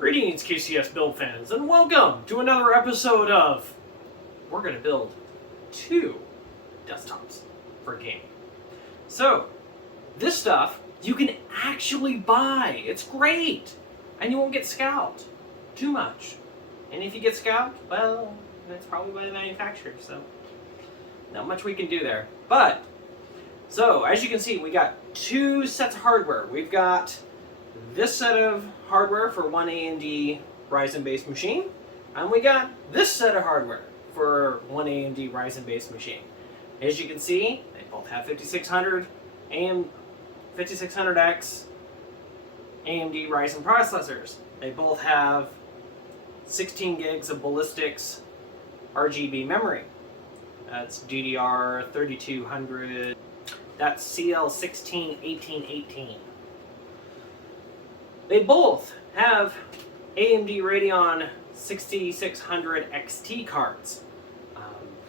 Greetings, KCS build fans, and welcome to another episode of we're going to build 2 desktops for gaming. So, this stuff you can actually buy. It's great, and you won't get scalped too much. And if you get scalped, well, that's probably by the manufacturer, so not much we can do there. But, so, as you can see, we got 2 sets of hardware. We've got this set of hardware for one AMD Ryzen based machine, and we got this set of hardware for one AMD Ryzen based machine. As you can see, they both have 5600 5600X AMD Ryzen processors. They both have 16 gigs of Ballistix RGB memory. That's DDR3200. That's CL161818. They both have AMD Radeon 6600 XT cards.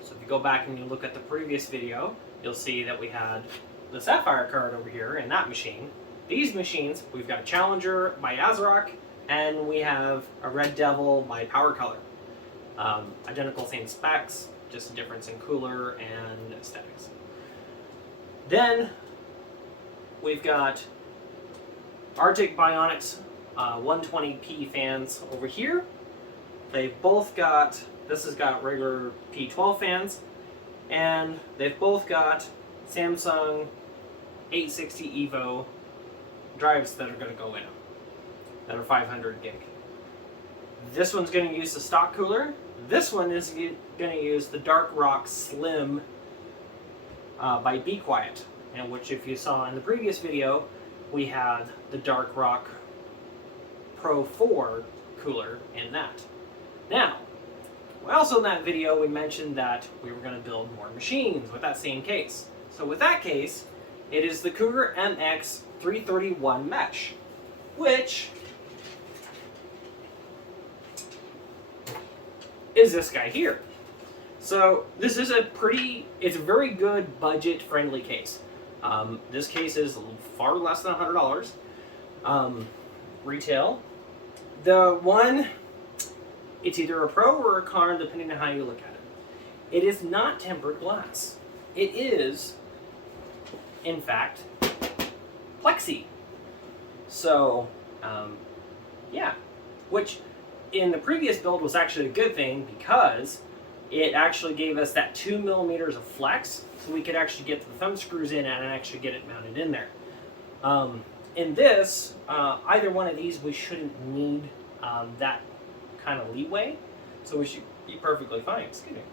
So if you go back and you look at the previous video, you'll see that we had the Sapphire card over here in that machine. These machines, we've got a Challenger by AsRock, and we have a Red Devil by Power Color. Identical same specs, just a difference in cooler and aesthetics. Then we've got Arctic BioniX 120 fans over here. They've both got, this has got regular P12 fans, and they've both got Samsung 860 EVO drives that are going to go in them, that are 500 gig. This one's going to use the stock cooler. This one is going to use the AsRock Slim by Be Quiet, and which, if you saw in the previous video, we had the AsRock Pro 4 cooler in that. Now, also in that video we mentioned that we were going to build more machines with that same case. So with that case, it is the Cougar MX331 Mesh, which is this guy here. So this is it's a very good budget-friendly case. This case is far less than $100 retail. The one, it's either a Pro or a Con, depending on how you look at it. It is not tempered glass. It is, in fact, plexi. So, yeah, which in the previous build was actually a good thing because it actually gave us that 2 millimeters of flex, so we could actually get the thumb screws in and actually get it mounted in there. In this, either one of these, we shouldn't need that kind of leeway, so we should be perfectly fine. Excuse me.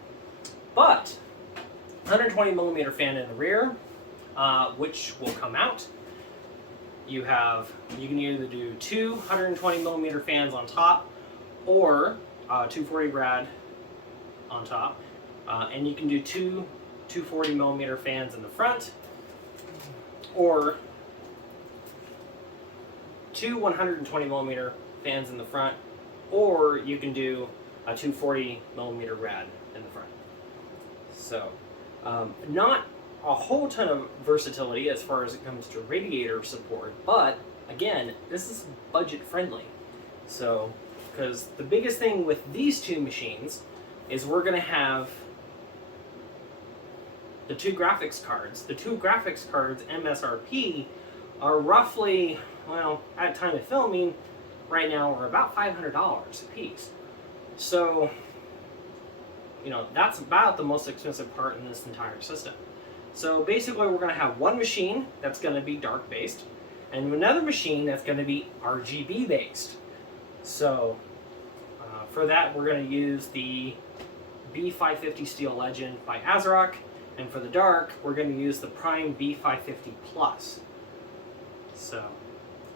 But 120 millimeter fan in the rear, which will come out. You can either do 2 120 millimeter fans on top, or 240 rad on top, and you can do 2 240 millimeter fans in the front, or 2 120 millimeter fans in the front, or you can do a 240 millimeter rad in the front. So, not a whole ton of versatility as far as it comes to radiator support, but again, this is budget friendly. So, because the biggest thing with these 2 machines is we're going to have the 2 graphics cards. The 2 graphics cards MSRP are roughly, well, at time of filming, right now are about $500 a piece. So, you know, that's about the most expensive part in this entire system. So basically we're going to have one machine that's going to be dark based, and another machine that's going to be RGB based. So for that we're going to use the B550 Steel Legend by AsRock, and for the dark we're going to use the Prime B550 Plus. So,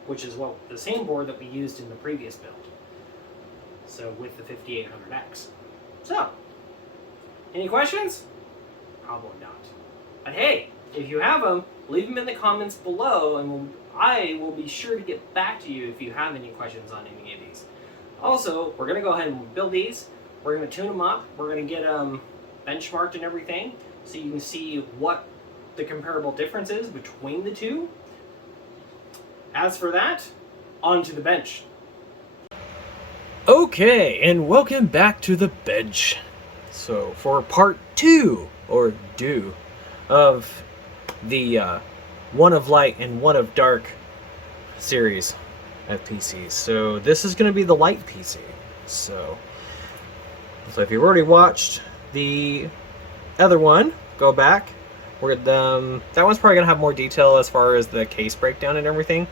which is what the same board that we used in the previous build. So with the 5800X. So, any questions? Probably not. But hey, if you have them, leave them in the comments below, and I will be sure to get back to you if you have any questions on any of these. Also, we're going to go ahead and build these. We're going to tune them up. We're going to get them benchmarked and everything, so you can see what the comparable difference is between the 2. As for that, onto the bench. Okay, and welcome back to the bench. So for part 2 or do of the one of light and one of dark series of PCs. So this is going to be the light PC. So if you've already watched the other one, go back. That one's probably going to have more detail as far as the case breakdown and everything.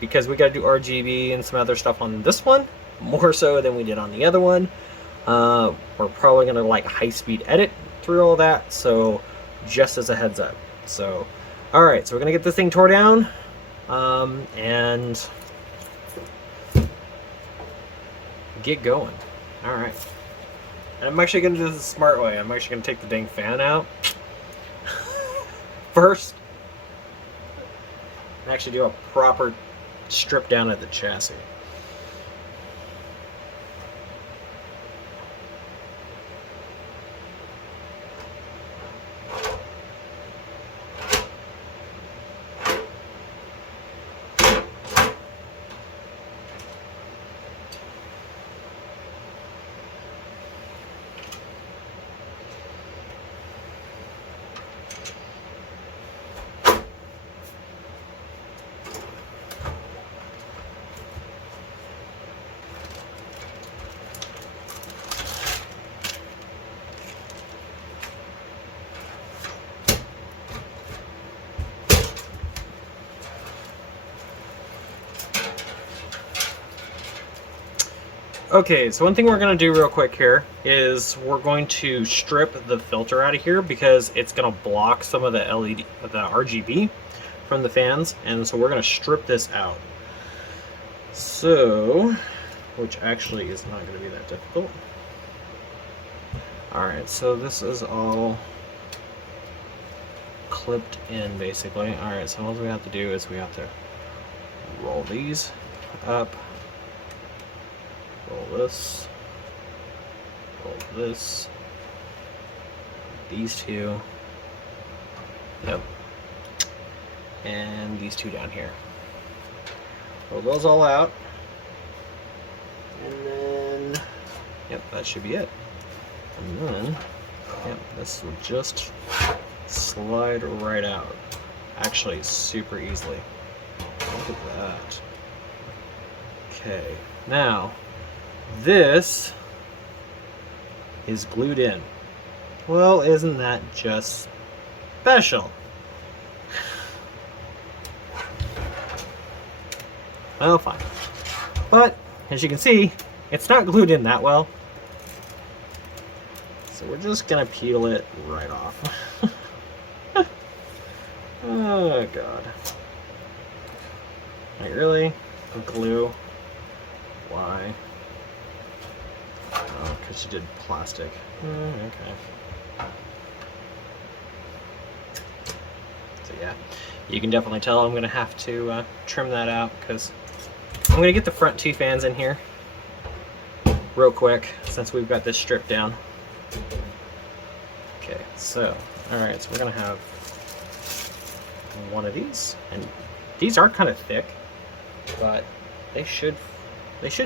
Because we got to do RGB and some other stuff on this one, more so than we did on the other one. We're probably going to like high-speed edit through all that, so just as a heads up. So, alright, so we're going to get this thing tore down, and get going. Alright. And I'm actually going to do this the smart way. I'm actually going to take the dang fan out first. And actually do a proper strip down of the chassis. Okay, so one thing we're going to do real quick here is we're going to strip the filter out of here because it's going to block some of the RGB from the fans, and so we're going to strip this out. So, which actually is not going to be that difficult. Alright, so this is all clipped in basically. Alright, so all we have to do is we have to roll these up. Roll this, these two, yep, and these two down here. Roll those all out, and then, yep, that should be it. And then, yep, this will just slide right out. Actually, super easily. Look at that. Okay, now, this is glued in. Well, isn't that just special? Well, fine. But, as you can see, it's not glued in that well. So we're just gonna peel it right off. Oh, God. Like, really? Glue? Why? Oh, because she did plastic. Okay. So yeah, you can definitely tell I'm going to have to trim that out because I'm going to get the front two fans in here real quick since we've got this stripped down. Okay, so, alright, so we're going to have one of these, and these are kind of thick, but they should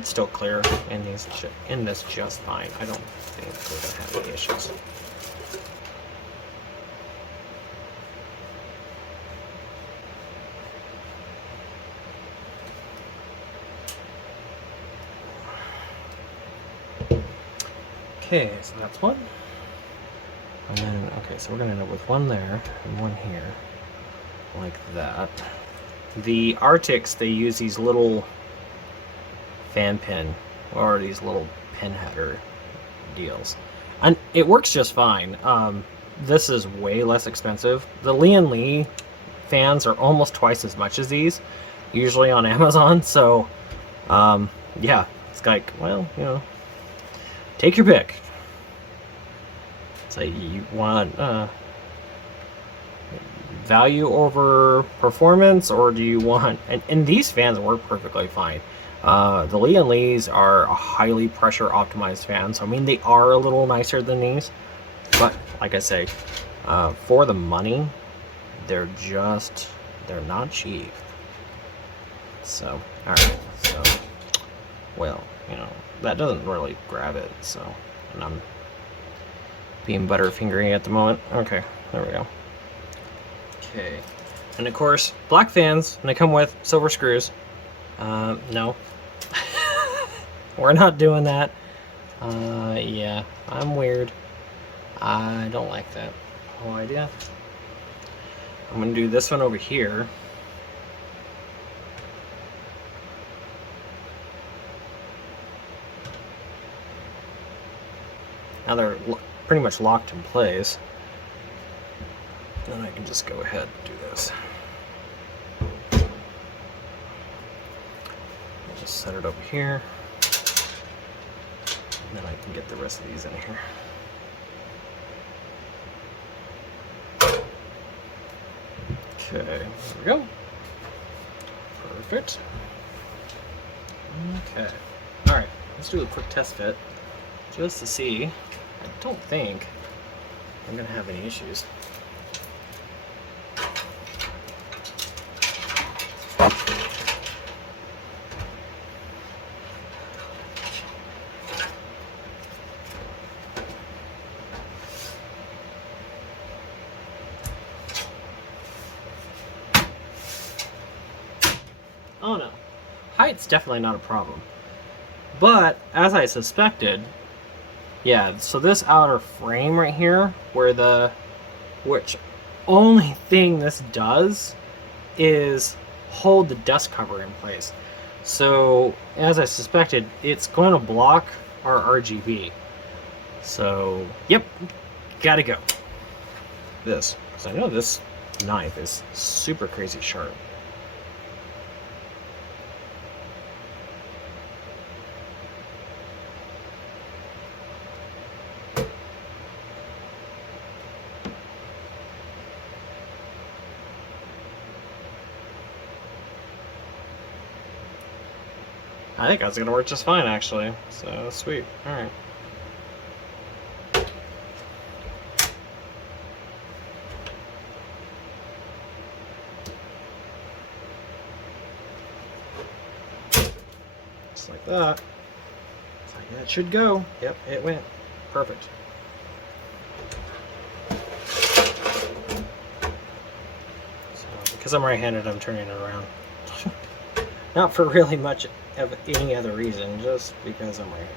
still clear in this just fine. I don't think we're going to have any issues. Okay, so that's one. And then, okay, so we're going to end up with one there and one here, like that. The Arctics, they use these little fan pin or these little pin header deals, and it works just fine. This is way less expensive. The Lee fans are almost twice as much as these, usually on Amazon. So yeah, it's like, well, you know, take your pick. So you want value over performance, or do you want, and these fans work perfectly fine. The Lees are a highly pressure optimized fan, so I mean they are a little nicer than these, but like I say, for the money, they're not cheap. So, alright, so, well, you know, that doesn't really grab it, so, and I'm being butterfingering at the moment. Okay, there we go. Okay, and of course, black fans, and they come with silver screws. No. We're not doing that. Yeah, I'm weird. I don't like that whole idea. I'm gonna do this one over here. Now they're pretty much locked in place. Then I can just go ahead and do this. I'll just set it over here. And then I can get the rest of these in here. Okay, there we go. Perfect. Okay. Alright, let's do a quick test fit just to see. I don't think I'm gonna have any issues. Oh no, height's definitely not a problem. But, as I suspected, yeah, so this outer frame right here, which only thing this does is hold the dust cover in place. So, as I suspected, it's going to block our RGB. So, yep, gotta go. This, because I know this knife is super crazy sharp. I think that's gonna work just fine, actually. So, sweet. Alright. Just like that. It's like that should go. Yep, it went. Perfect. So, because I'm right-handed, I'm turning it around. Not for really much of any other reason, just because I'm right-handed.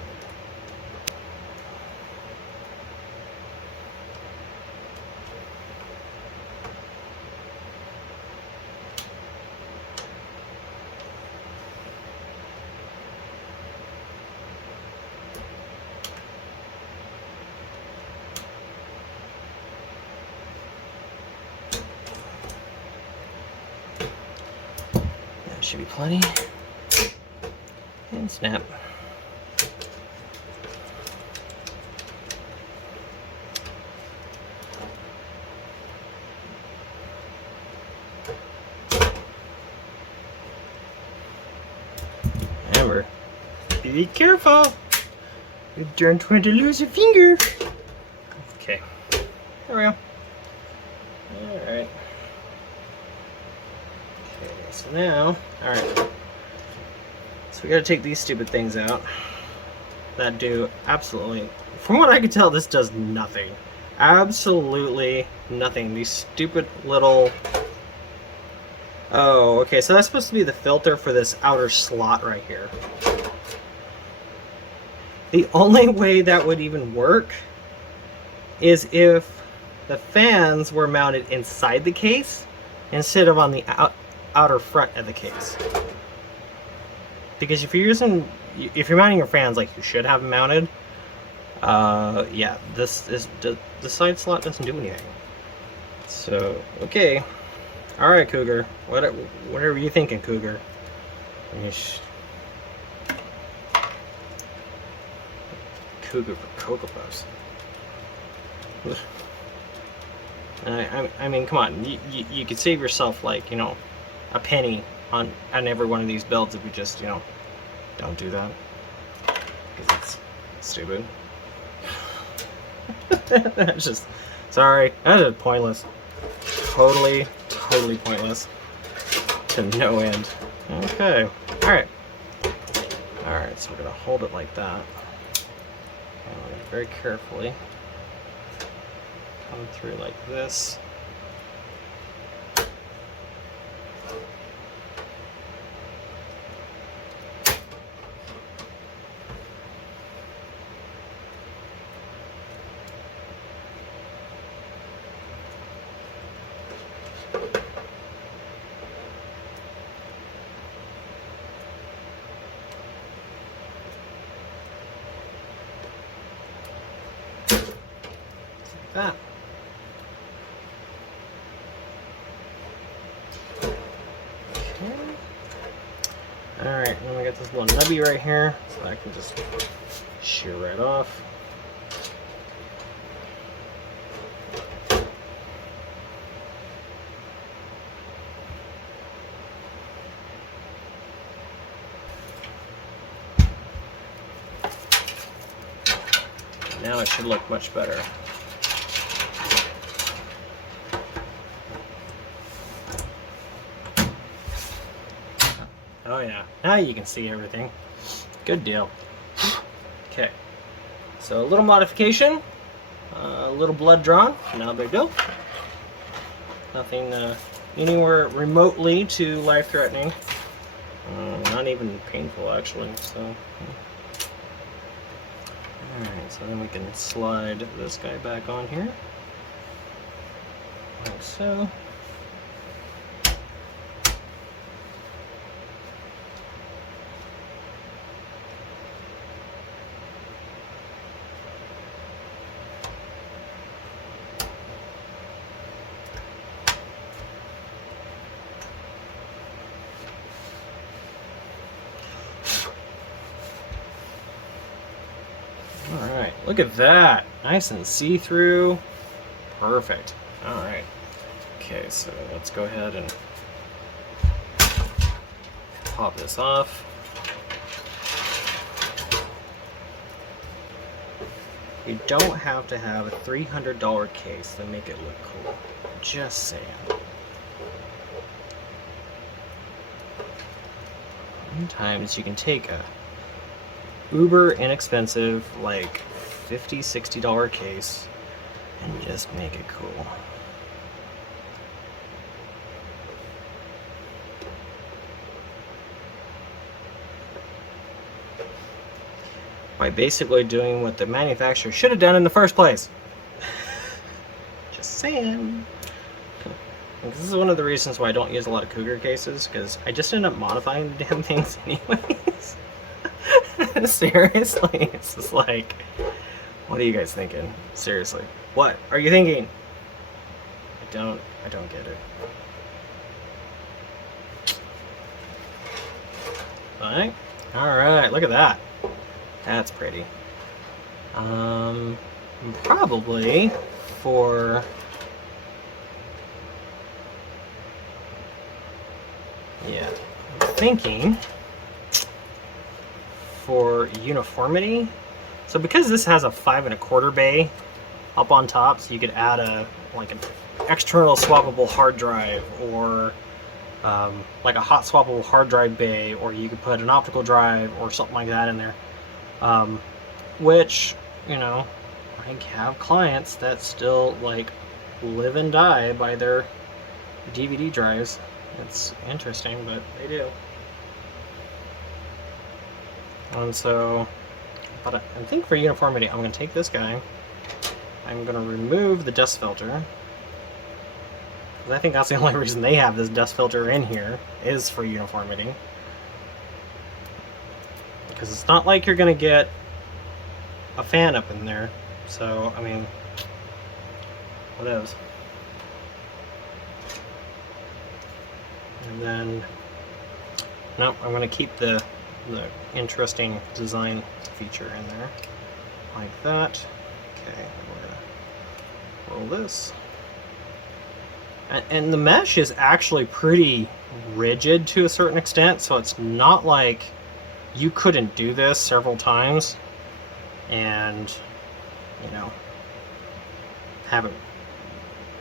That should be plenty. And snap. Remember, be careful. You don't want to lose a finger. Okay, there we go. Alright. Okay, so now, alright. So we gotta take these stupid things out that do absolutely, from what I can tell, this does nothing. Absolutely nothing. These stupid little, oh, okay, so that's supposed to be the filter for this outer slot right here. The only way that would even work is if the fans were mounted inside the case instead of on the outer front of the case. Because if you're mounting your fans like you should have them mounted, yeah, the side slot doesn't do anything. So, okay. Alright, Cougar. Whatever you thinking, Cougar. Cougar for Cocoa Puffs. I mean, come on. You could save yourself, like, you know, a penny on every one of these builds if you just, you know, don't do that. Because it's stupid. That's just, sorry. That is pointless. Totally pointless. To no end. Okay. Alright. Alright, so we're going to hold it like that. And very carefully come through like this. That. Okay. Alright, then we got this little nubby right here, so I can just shear right off. Now it should look much better. Oh yeah, now you can see everything. Good deal. Okay, so a little modification, a little blood drawn, not a big deal. Nothing anywhere remotely too life-threatening. Not even painful actually, so. Alright, so then we can slide this guy back on here, like so. Alright, look at that. Nice and see-through. Perfect. Alright. Okay, so let's go ahead and pop this off. You don't have to have a $300 case to make it look cool. Just saying. Sometimes you can take a uber inexpensive, like $50, $60 case and just make it cool. By basically doing what the manufacturer should have done in the first place. Just saying. This is one of the reasons why I don't use a lot of Cougar cases, because I just end up modifying the damn things anyways. Seriously, it's just like, what are you guys thinking? Seriously, what are you thinking? I don't get it. Alright, look at that. That's pretty. Probably for, yeah, I'm thinking for uniformity. So because this has a 5 1/4 bay up on top, so you could add an external swappable hard drive, or like a hot swappable hard drive bay, or you could put an optical drive or something like that in there. Which, you know, I have clients that still like live and die by their DVD drives. It's interesting, but they do. And so, but I think for uniformity, I'm going to take this guy. I'm going to remove the dust filter. I think that's the only reason they have this dust filter in here, is for uniformity. Because it's not like you're going to get a fan up in there. So, I mean, what is? And then, nope, I'm going to keep the interesting design feature in there, like that. Okay, we're going to roll this. And the mesh is actually pretty rigid to a certain extent, so it's not like you couldn't do this several times and, you know, have it,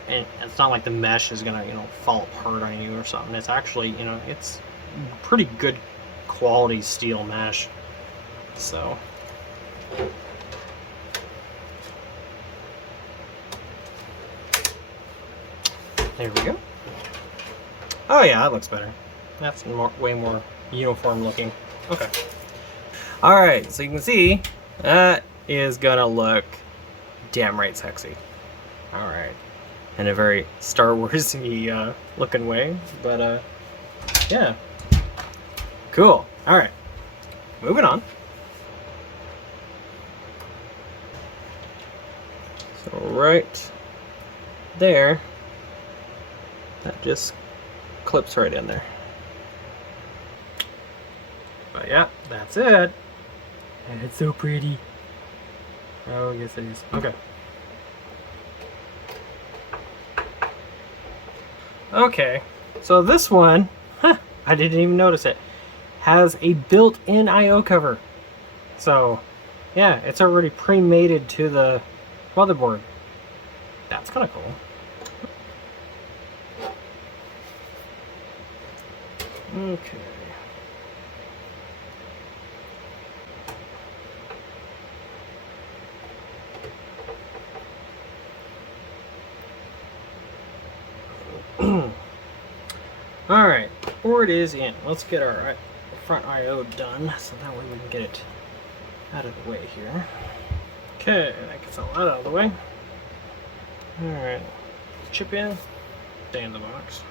and it's not like the mesh is gonna, you know, fall apart on you or something. It's actually, you know, it's pretty good quality steel mesh. So there we go. Oh yeah, that looks better. That's way more uniform looking. Okay. Alright, so you can see that is gonna look damn right sexy. Alright. In a very Star Wars-y looking way. But yeah. Cool. Alright. Moving on. So right there, that just clips right in there. But yeah, that's it. And it's so pretty. Oh, yes it is. Okay. Okay, so this one, I didn't even notice it, has a built-in I/O cover. So, yeah, it's already pre-mated to the motherboard. That's kind of cool. Okay. Alright, board is in. Let's get our front I/O done so that way we can get it out of the way here. Okay, that gets all that out of the way. Alright, chip in, stay in the box.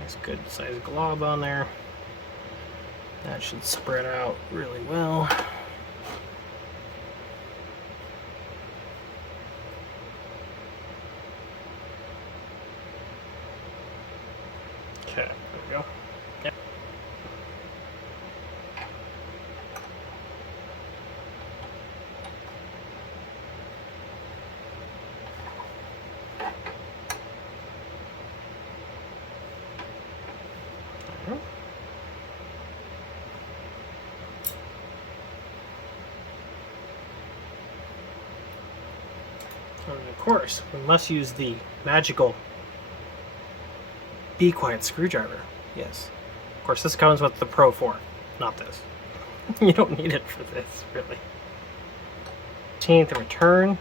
Nice good sized glob on there. That should spread out really well. Okay, there we go. Yep. And of course, we must use the magical Be Quiet screwdriver. Yes. Of course, this comes with the Pro 4, not this. You don't need it for this, really. 15th return.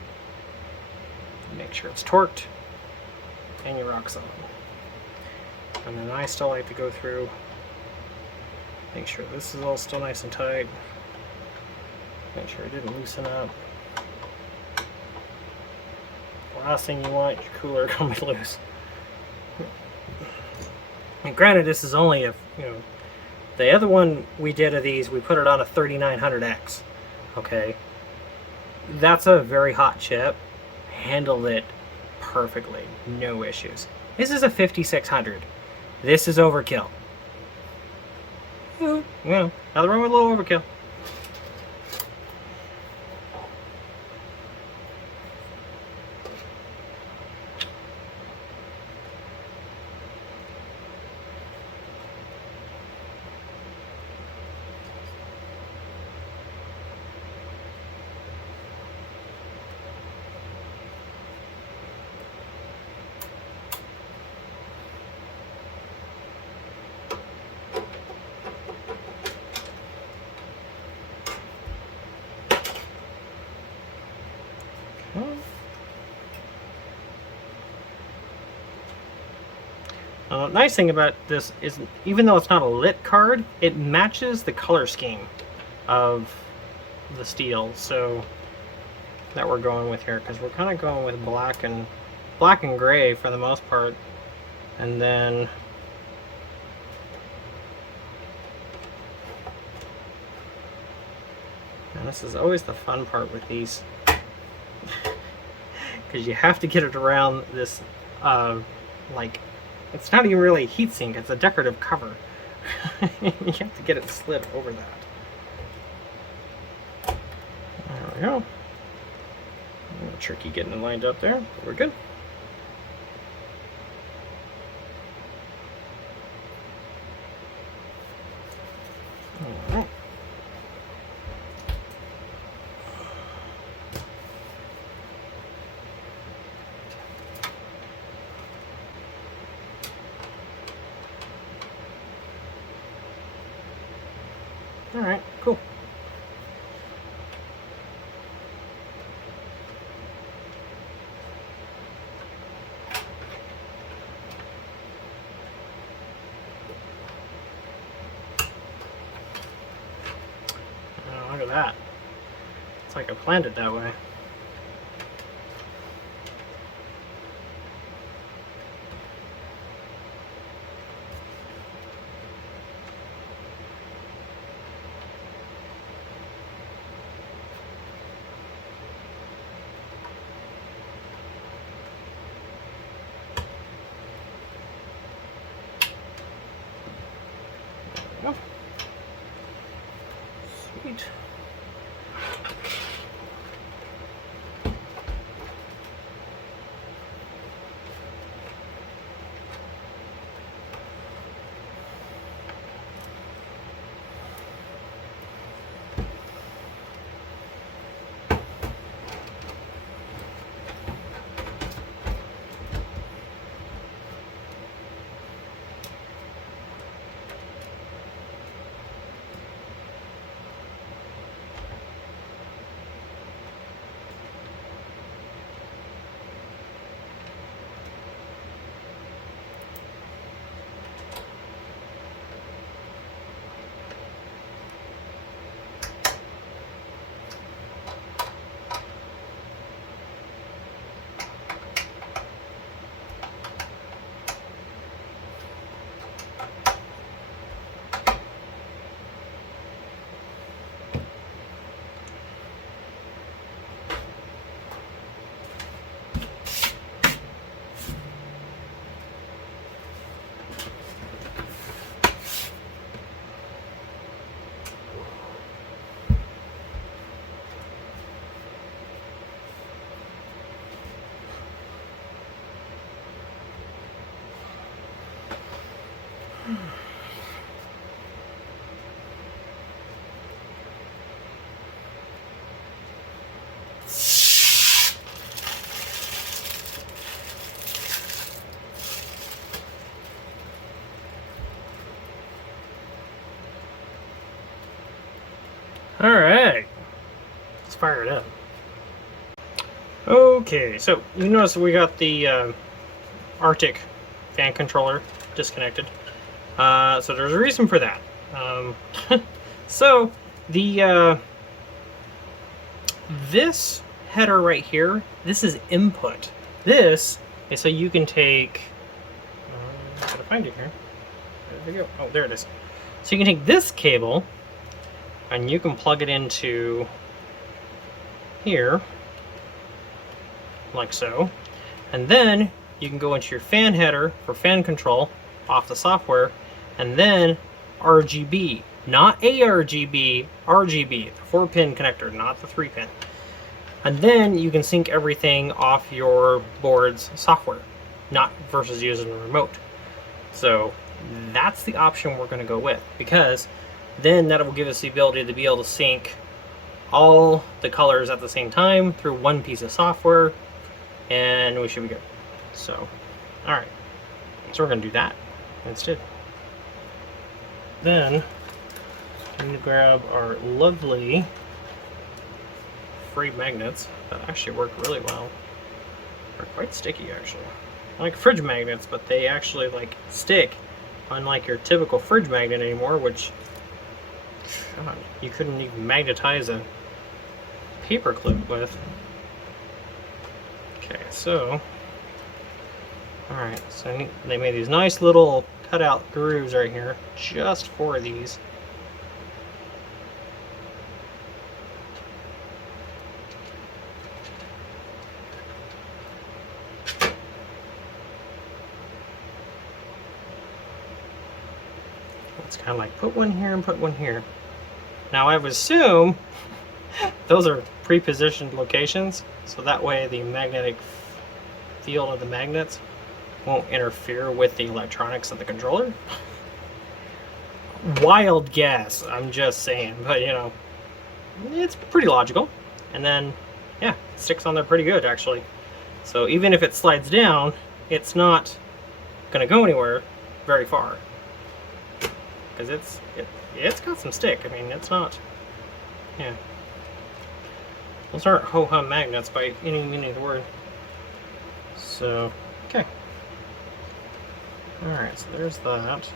Make sure it's torqued. And your rock solid. And then I still like to go through, make sure this is all still nice and tight. Make sure it didn't loosen up. Last thing you want, your cooler gonna be loose. And granted, this is only a, the other one we did of these, we put it on a 3900X. Okay, that's a very hot chip. Handled it perfectly, no issues. This is a 5600. This is overkill. Well, nothing wrong with a little overkill. Nice thing about this is, even though it's not a lit card, it matches the color scheme of the steel. So that we're going with here, because we're kind of going with black and gray for the most part, and then and this is always the fun part with these, because you have to get it around this like, it's not even really a heatsink, it's a decorative cover. You have to get it slid over that. There we go. A little tricky getting it lined up there, but we're good. All right. Alright, cool. Oh, look at that. It's like I planned it that way. Oh. Sweet. Alright, let's fire it up. Okay, so you notice we got the Arctic fan controller disconnected. So there's a reason for that. So the this header right here, this is input. This is so you can take, gotta find it here. There we go. Oh, there it is. So you can take this cable and you can plug it into here, like so. And then you can go into your fan header for fan control off the software, and then RGB, not ARGB, RGB, the 4-pin connector, not the 3-pin. And then you can sync everything off your board's software, not versus using a remote. So that's the option we're going to go with, because then that will give us the ability to be able to sync all the colors at the same time through one piece of software, and we should be good. So, alright, so we're going to do that instead. Then I'm going to grab our lovely free magnets that actually work really well. They're quite sticky actually. Like fridge magnets, but they actually like stick, unlike your typical fridge magnet anymore, which God, you couldn't even magnetize a paper clip with. Okay, so alright, so they made these nice little cutout grooves right here just for these. It's kind of like put one here and put one here. Now I would assume those are pre-positioned locations, so that way the magnetic field of the magnets won't interfere with the electronics of the controller. Wild guess, I'm just saying, but you know, it's pretty logical. And then, yeah, it sticks on there pretty good actually. So even if it slides down, it's not gonna go anywhere very far, because it's got some stick. I mean, it's not, yeah. Those aren't ho-hum magnets by any meaning of the word. So, okay. Alright, so there's that.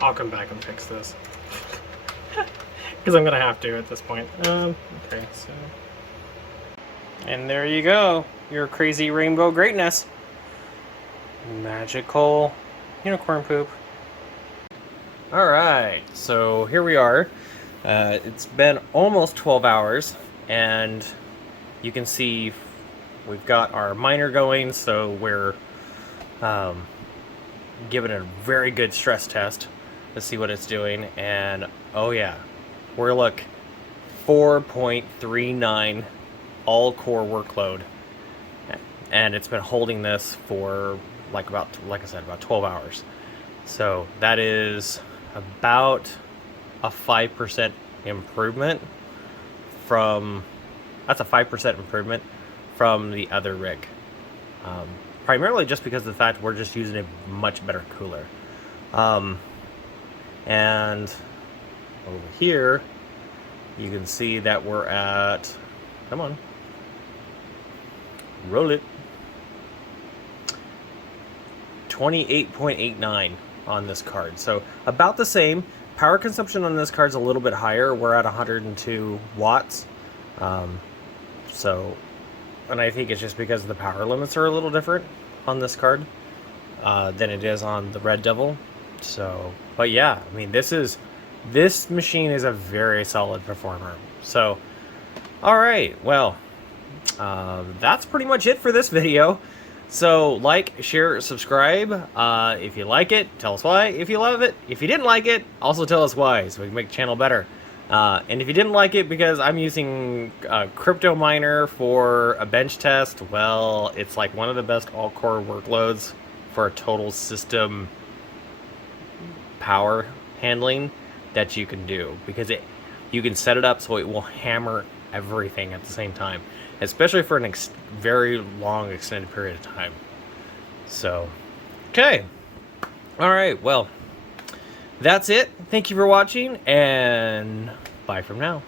I'll come back and fix this. Because I'm going to have to at this point. Okay, so... And there you go. Your crazy rainbow greatness. Magical unicorn poop. Alright, so here we are. It's been almost 12 hours, and you can see we've got our miner going, so we're giving it a very good stress test to see what it's doing, and oh yeah, we're 4.39 all core workload, and it's been holding this for like I said, about 12 hours. So that is about a 5% improvement from, that's a 5% improvement from the other rig. Primarily just because of the fact we're just using a much better cooler. And over here, you can see that we're at, come on, roll it, 28.89 on this card. So about the same. Power consumption on this card is a little bit higher. We're at 102 watts. So, and I think it's just because the power limits are a little different on this card than it is on the Red Devil. So, but yeah, I mean, this machine is a very solid performer. So, all right, well, that's pretty much it for this video. So, like, share, subscribe. If you like it, tell us why. If you love it, if you didn't like it, also tell us why, so we can make the channel better. And if you didn't like it because I'm using a crypto miner for a bench test, well, it's like one of the best all-core workloads for a total system power handling that you can do, because you can set it up so it will hammer everything at the same time, especially for an very long extended period of time. So, okay, all right, well, that's it. Thank you for watching, and bye from now.